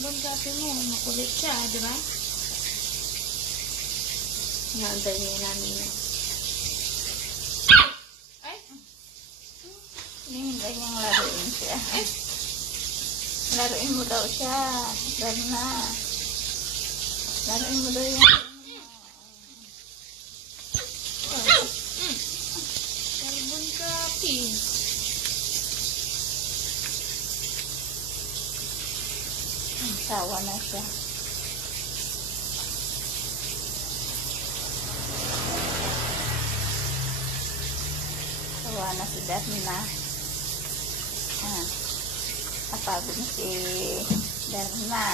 Abang dati mo, makulit siya, di ba? Naantay niya namin yun. Ay! Hinihintay niyang laruin siya. Ay! Laruin mo daw siya. Laro na. Laruin mo daw yan. Carbon copy. Sawa na siya. Sawa na si Darna. Napagod na si Darna.